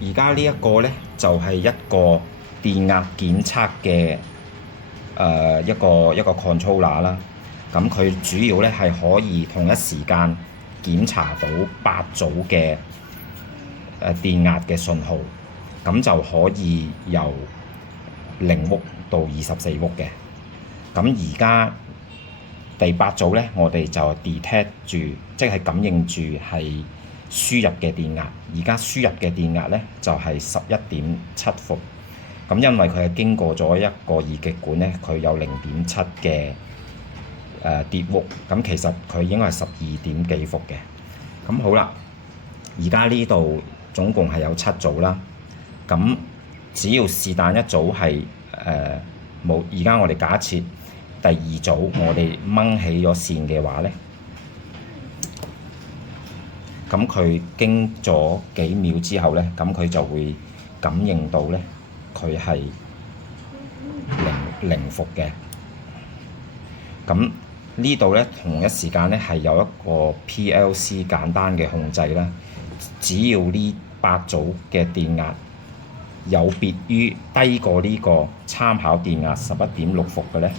而家呢一個呢，就係一個電壓檢測嘅一個 controller 啦。咁佢主要呢係可以同一時間檢查到8組嘅電壓嘅信號，咁就可以由0伏到24伏嘅。咁而家第8組呢，我哋就 detect 住，即係感應住係輸入嘅電壓。而家輸入嘅電壓呢，就係11.7伏。咁因為佢係經過咗一個二極管呢，佢有0.7嘅跌幅。咁其實佢應該係12點幾伏嘅。咁好啦，而家呢度總共係有7組啦。咁只要是但一組係冇，而家我哋假設第2組我哋掹起咗線嘅話呢，咁佢經咗幾秒之後呢，咁佢就會感應到呢，佢係零伏嘅。咁呢度呢，同一時間呢係有一個 PLC 簡單嘅控制啦。只要呢8組嘅電壓有別於低過呢個參考電壓11.6伏嘅呢，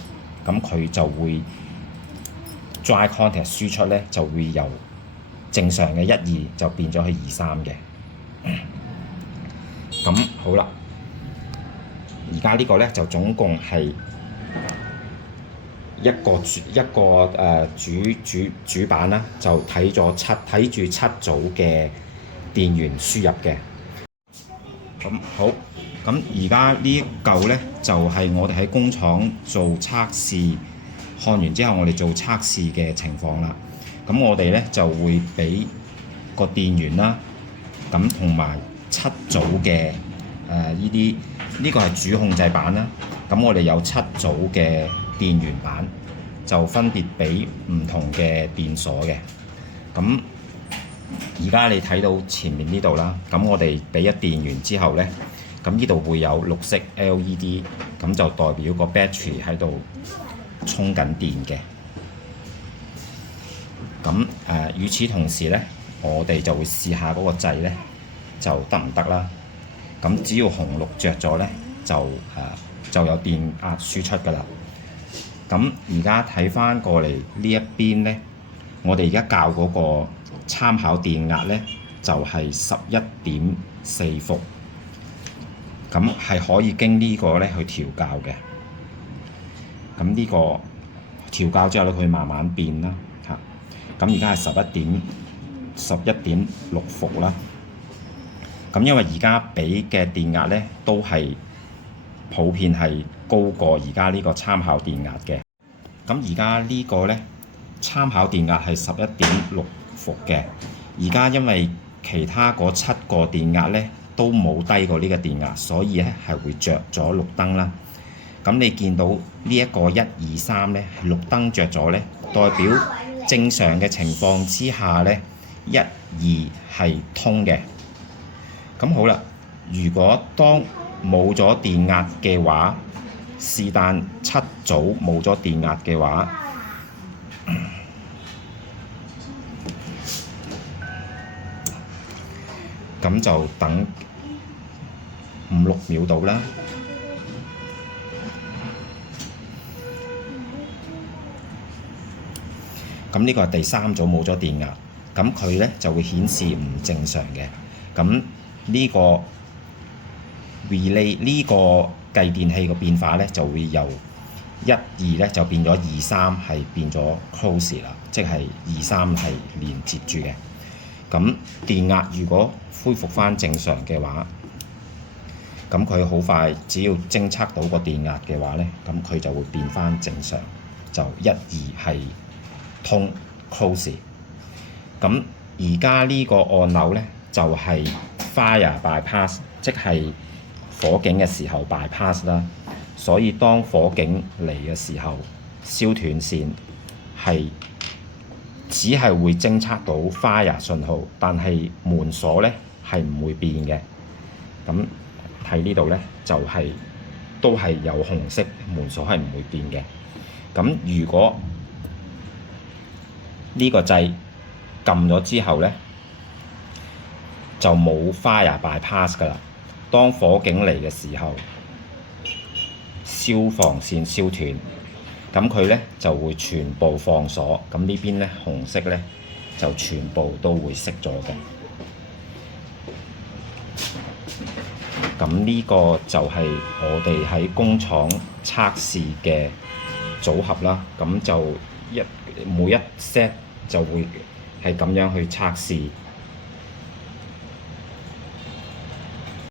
咁佢就會 dry contact 輸出呢就會由正常嘅1、2就變咗去2、3嘅。咁好啦，而家呢個呢就總共係一個主板啦，就睇住7組嘅電源輸入嘅。咁好，咁而家呢嚿呢就係我哋喺工廠做測試，看完之後我哋做測試嘅情況啦。咁我哋呢就會俾個電源啦，咁同埋7組嘅呢個係主控制板啦。咁我哋有7組嘅電源板，就分別俾唔同嘅電鎖嘅。咁而家你睇到前面呢度啦，咁我哋俾咗電源之後呢，咁呢度會有綠色 LED， 咁就代表個 battery 喺度充緊電嘅。咁與此同時呢，我哋就會試下嗰個掣呢，就得唔得啦。咁只要紅綠着咗呢，就有電壓輸出㗎啦。咁而家睇翻過嚟呢一邊呢，我哋而家校嗰個參考電壓呢，就係11.4伏。咁係可以經呢個呢去調校嘅。咁呢個調校之後咧，佢慢慢變啦嚇。咁而家係11.6伏啦。咁因為而家俾嘅電壓呢，都係普遍係高過而家呢個參考電壓嘅。咁而家呢個呢，參考電壓係11.6伏嘅。而家因為其他嗰7個電壓呢都冇低過呢個電壓，所以咧係會着咗綠燈啦。咁你見到呢一個1、2、3呢，綠燈着咗呢，代表正常嘅情況之下呢，1、2係通嘅。咁好啦，如果當冇咗電壓嘅話，是但7組冇咗電壓嘅話，咁就等5、6秒到啦。咁呢個係第3組冇咗電壓，咁佢呢就會顯示唔正常嘅。咁呢個 relay 呢個繼電器嘅變化呢，就會由1、2呢就變咗2、3係變咗 close 啦，即係2、3係連接住嘅。咁電壓如果恢復翻正常嘅話，咁佢好快只要偵測到個電壓嘅話呢，咁佢就會變翻正常，就1、2係通 close。咁而家呢個按鈕呢，就係 fire bypass， 即係火警嘅時候 bypass 啦。所以當火警嚟嘅時候，燒斷線係只係會偵測到 fire 信號，但係門鎖呢係唔會變嘅。咁喺呢度呢，就係都係有紅色門鎖係唔會變嘅。咁如果呢個掣撳咗之後呢，就冇 fire bypass 㗎啦。當火警嚟嘅時候，消防線燒斷，咁佢咧就會全部放鎖，咁呢邊咧紅色咧就全部都會熄咗嘅。咁呢個就係我哋喺工廠測試嘅組合啦。咁就每一 set 就會係咁樣去測試。